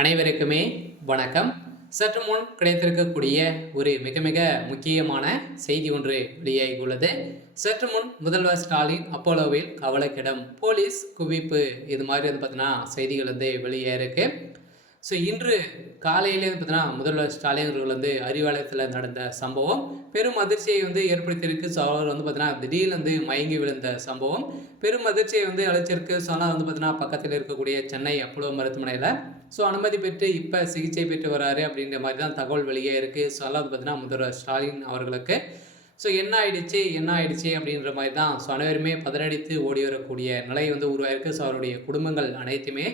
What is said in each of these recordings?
அனைவருக்குமே வணக்கம். சற்று முன் கிடைத்திருக்கக்கூடிய ஒரு மிக மிக முக்கியமான செய்தி ஒன்று வெளியாகியுள்ளது. சற்று முன் முதல்வர் ஸ்டாலின் அப்போலோவில் கவலைக்கிடம், போலீஸ் குவிப்பு, இது மாதிரி பார்த்தீங்கன்னா செய்திகள் வெளியேறிருக்கு. ஸோ இன்று காலையிலே பார்த்தீங்கன்னா முதல்வர் ஸ்டாலின் அவர்கள் அறிவாலயத்தில் நடந்த சம்பவம் பெரும் அதிர்ச்சியை ஏற்படுத்தியிருக்கு. ஸோ அவர் பார்த்தீங்கன்னா திடீர்னு மயங்கி விழுந்த சம்பவம் பெரும் அதிர்ச்சியை அளிச்சிருக்கு. ஸோ ஆனால் பார்த்தீங்கன்னா பக்கத்தில் இருக்கக்கூடிய சென்னை அப்போலோ மருத்துவமனையில் ஸோ அனுமதி பெற்று இப்போ சிகிச்சை பெற்று வராரு அப்படின்ற மாதிரி தான் தகவல் வெளியே இருக்குது. ஸோ அதெல்லாம் பார்த்தீங்கன்னா முதல்வர் ஸ்டாலின் அவர்களுக்கு ஸோ என்ன ஆயிடுச்சு அப்படின்ற மாதிரி தான் ஸோ அனைவருமே பதறடித்து ஓடி வரக்கூடிய நிலை உருவாயிருக்கு. ஸோ அவருடைய குடும்பங்கள் அனைத்துமே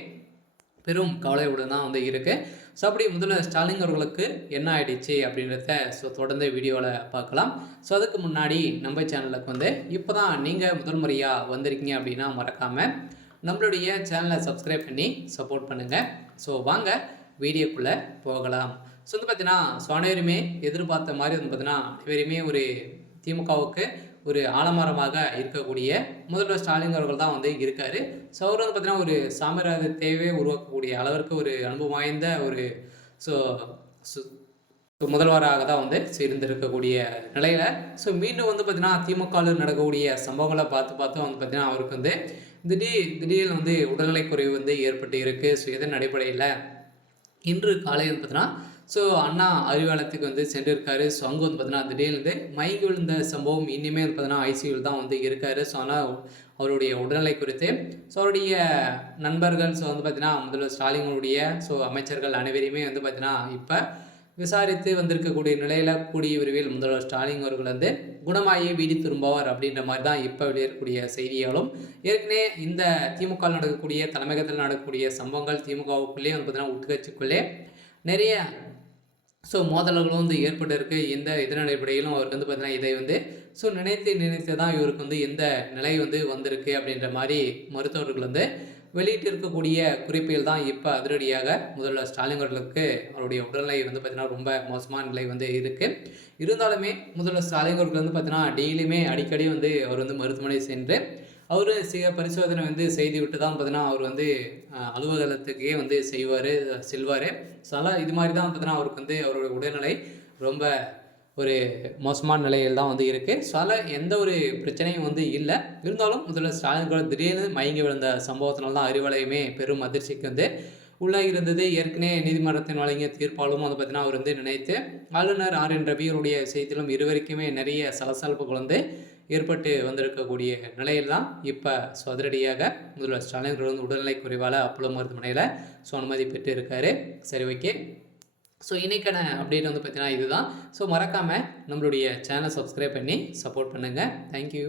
பெரும் கவலையுடன் தான் இருக்குது. ஸோ அப்படி முதல்வர் ஸ்டாலின் அவர்களுக்கு என்ன ஆயிடுச்சு அப்படின்றத ஸோ தொடர்ந்து வீடியோவில் பார்க்கலாம். ஸோ அதுக்கு முன்னாடி நம்ம சேனலுக்கு இப்போ தான் நீங்கள் முதல் முறையாக வந்திருக்கீங்க அப்படின்னா மறக்காமல் நம்மளுடைய சேனலை சப்ஸ்கிரைப் பண்ணி சப்போர்ட் பண்ணுங்கள். ஸோ வாங்க வீடியோக்குள்ளே போகலாம். ஸோ பார்த்தீங்கன்னா ஸோ அனைவருமே எதிர்பார்த்த மாதிரி பார்த்தீங்கன்னா அனைவருமே ஒரு திமுகவுக்கு ஒரு ஆலமரமாக இருக்கக்கூடிய முதல்வர் ஸ்டாலின் அவர்கள் தான் இருக்கார். ஸோ அவர் பார்த்தீங்கன்னா ஒரு சாம்ராஜ்யத்தையே உருவாக்கக்கூடிய அளவிற்கு ஒரு அனுபவம் வாய்ந்த ஒரு ஸோ முதல்வராக தான் இருந்திருக்கக்கூடிய நிலையில் ஸோ மீண்டும் பார்த்தீங்கன்னா திமுகவில் நடக்கக்கூடிய சம்பவங்களை பார்த்து பார்த்தீங்கன்னா அவருக்கு திடீர்னு உடல்நிலை குறைவு ஏற்பட்டு இருக்குது. ஸோ இதன் அடிப்படையில் இன்று காலையில் பார்த்தீங்கன்னா ஸோ அண்ணா அறிவாலயத்துக்கு சென்றிருக்காரு. ஸோ அங்கே பார்த்தீங்கன்னா திடீர்னு மயங்கி விழுந்த சம்பவம் இனிமேல் பார்த்தீங்கன்னா ஐசியூவில் தான் இருக்காரு. ஸோ ஆனால் அவருடைய உடல்நிலை குறித்து ஸோ அவருடைய நண்பர்கள் ஸோ பார்த்தீங்கன்னா முதல்வர் ஸ்டாலினுடைய ஸோ அமைச்சர்கள் அனைவரையுமே பார்த்தீங்கன்னா இப்போ விசாரித்து வந்திருக்கக்கூடிய நிலையில் கூடிய விரைவில் முதல்வர் ஸ்டாலின் அவர்கள் குணமாயி வீடு திரும்புவார் அப்படின்ற மாதிரி தான் இப்போ வெளியேறக்கூடிய செய்திகளும் ஏற்கனவே இந்த திமுக நடக்கக்கூடிய தலைமையகத்தில் நடக்கக்கூடிய சம்பவங்கள் திமுகவுக்குள்ளே பார்த்தீங்கன்னா உட்கட்சிக்குள்ளே நிறைய ஸோ மோதல்களும் ஏற்பட்டு இருக்குது. இதன் அடிப்படையிலும் அவருக்கு பார்த்தீங்கன்னா இதை ஸோ நினைத்து தான் இவருக்கு இந்த நிலை வந்திருக்கு அப்படின்ற மாதிரி மருத்துவர்கள் வெளியிட்டு இருக்கக்கூடிய குறிப்பில் தான் இப்போ அதிரடியாக முதல்வர் ஸ்டாலின் அவர்களுக்கு அவருடைய உடல்நிலை பார்த்தீங்கன்னா ரொம்ப மோசமான நிலை இருக்குது. இருந்தாலுமே முதல்வர் ஸ்டாலின் அவர்கள் பார்த்தீங்கன்னா டெய்லியுமே அடிக்கடி அவர் மருத்துவமனை சென்று அவர் பரிசோதனை செய்து விட்டு தான் பார்த்தீங்கன்னா அவர் அலுவலகத்துக்கே செல்வார். ஸோ அதனால் இது மாதிரி தான் பார்த்தீங்கன்னா அவருக்கு அவருடைய உடல்நிலை ரொம்ப ஒரு மோசமான நிலையில் தான் இருக்குது. ஸோ அதில் எந்த ஒரு பிரச்சனையும் இல்லை. இருந்தாலும் முதல்வர் ஸ்டாலின் கூட திடீர்னு மயங்கி விழுந்த சம்பவத்தினால தான் அறிவாலயமே பெரும் அதிர்ச்சிக்கு உள்ளாகி இருந்தது. ஏற்கனவே நீதிமன்றத்தின் வழங்கிய தீர்ப்பாலும் பார்த்தீங்கன்னா அவர் நினைத்து ஆளுநர் RN ரவியுடைய விஷயத்திலும் இருவருக்குமே நிறைய சலசலப்புகள் ஏற்பட்டு வந்திருக்கக்கூடிய நிலையில் தான் இப்போ ஸோ அதிரடியாக முதல்வர் ஸ்டாலின் உடல்நிலை குறைவால் அப்போலோ மருத்துவமனையில் ஸோ அனுமதி பெற்று இருக்காரு. சரி, ஓகே. ஸோ இன்றைக்கான அப்டேட் பார்த்தீங்கன்னா இதுதான். ஸோ மறக்காமல் நம்மளுடைய சேனலை சப்ஸ்கிரைப் பண்ணி சப்போர்ட் பண்ணுங்கள். தேங்க்யூ.